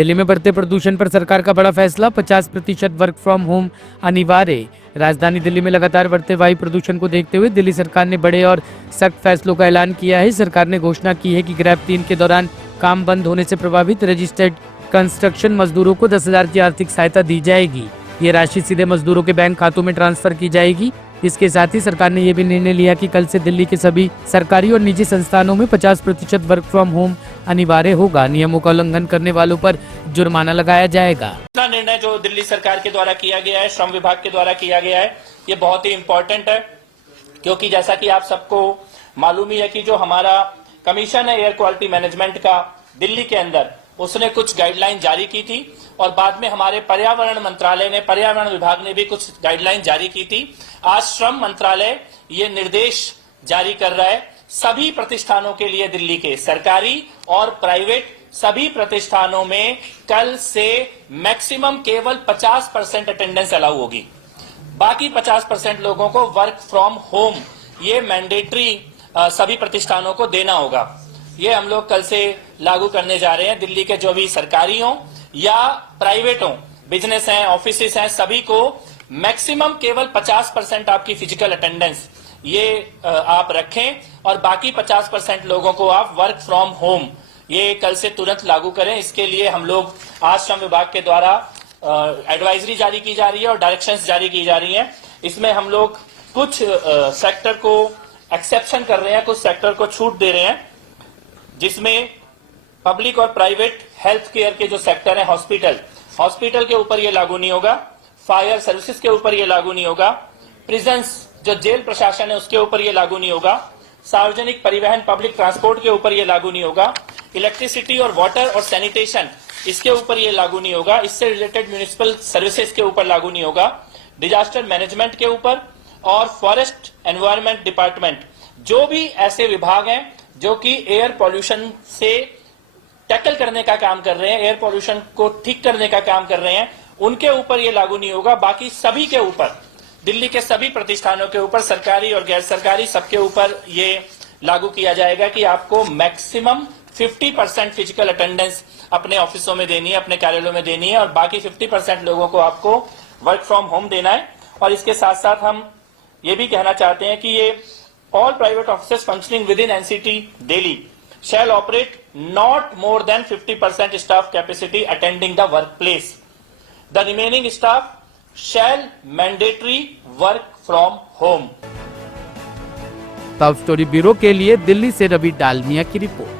दिल्ली में बढ़ते प्रदूषण पर सरकार का बड़ा फैसला, 50% वर्क फ्रॉम होम अनिवार्य। राजधानी दिल्ली में लगातार बढ़ते वायु प्रदूषण को देखते हुए दिल्ली सरकार ने बड़े और सख्त फैसलों का ऐलान किया है। सरकार ने घोषणा की है कि ग्रैप 3 के दौरान काम बंद होने से प्रभावित रजिस्टर्ड कंस्ट्रक्शन मजदूरों को 10,000 की आर्थिक सहायता दी जाएगी। ये राशि सीधे मजदूरों के बैंक खातों में ट्रांसफर की जाएगी। इसके साथ ही सरकार ने यह भी निर्णय लिया कि कल से दिल्ली के सभी सरकारी और निजी संस्थानों में 50% वर्क फ्रॉम होम अनिवार्य होगा। नियमों का उल्लंघन करने वालों पर जुर्माना लगाया जाएगा। निर्णय जो दिल्ली सरकार के द्वारा किया गया है, श्रम विभाग के द्वारा किया गया है, ये बहुत ही इम्पोर्टेंट है, क्योंकि जैसा कि आप सबको मालूम ही है कि जो हमारा कमीशन है एयर क्वालिटी मैनेजमेंट का दिल्ली के अंदर, उसने कुछ गाइडलाइन जारी की थी और बाद में हमारे पर्यावरण मंत्रालय ने, पर्यावरण विभाग ने भी कुछ गाइडलाइन जारी की थी। आज श्रम मंत्रालय ये निर्देश जारी कर रहा है सभी प्रतिष्ठानों के लिए, दिल्ली के सरकारी और प्राइवेट सभी प्रतिष्ठानों में कल से मैक्सिमम केवल 50% अटेंडेंस अलाउ होगी। बाकी 50% लोगों को वर्क फ्रॉम होम ये मैंडेटरी सभी प्रतिष्ठानों को देना होगा। ये हम लोग कल से लागू करने जा रहे हैं। दिल्ली के जो भी सरकारी हों या प्राइवेट हों, बिजनेस हैं, ऑफिसेस हैं, सभी को मैक्सिमम केवल 50% आपकी फिजिकल अटेंडेंस ये आप रखें और बाकी 50% लोगों को आप वर्क फ्रॉम होम ये कल से तुरंत लागू करें। इसके लिए हम लोग आज श्रम विभाग के द्वारा एडवाइजरी जारी की जा रही है और डायरेक्शंस जारी की जा रही हैं। इसमें हम लोग कुछ सेक्टर को एक्सेप्शन कर रहे हैं, कुछ सेक्टर को छूट दे रहे हैं, जिसमें पब्लिक और प्राइवेट हेल्थ केयर के जो सेक्टर है, हॉस्पिटल के ऊपर ये लागू नहीं होगा, फायर सर्विसेज के ऊपर ये लागू नहीं होगा, प्रिजन्स जो जेल प्रशासन है उसके ऊपर ये लागू नहीं होगा, सार्वजनिक परिवहन पब्लिक ट्रांसपोर्ट के ऊपर ये लागू नहीं होगा, इलेक्ट्रिसिटी और वाटर और सैनिटेशन इसके ऊपर ये लागू नहीं होगा, इससे रिलेटेड म्यूनिसिपल सर्विसेज के ऊपर लागू नहीं होगा, डिजास्टर मैनेजमेंट के ऊपर और फॉरेस्ट एनवायरमेंट डिपार्टमेंट, जो भी ऐसे विभाग हैं जो कि एयर पॉल्यूशन से टैकल करने का काम कर रहे हैं, एयर पॉल्यूशन को ठीक करने का काम कर रहे हैं, उनके ऊपर ये लागू नहीं होगा। बाकी सभी के ऊपर, दिल्ली के सभी प्रतिष्ठानों के ऊपर, सरकारी और गैर सरकारी, सबके ऊपर ये लागू किया जाएगा कि आपको मैक्सिमम 50% फिजिकल अटेंडेंस अपने ऑफिसों में देनी है, अपने कार्यालयों में देनी है और बाकी 50% लोगों को आपको वर्क फ्रॉम होम देना है। और इसके साथ साथ हम ये भी कहना चाहते हैं कि ये all private offices functioning within NCT Delhi shall operate not more than 50% staff capacity attending the workplace. The remaining staff shall mandatory work from home. Top story bureau के लिए दिल्ली से रवि डालमिया की रिपोर्ट।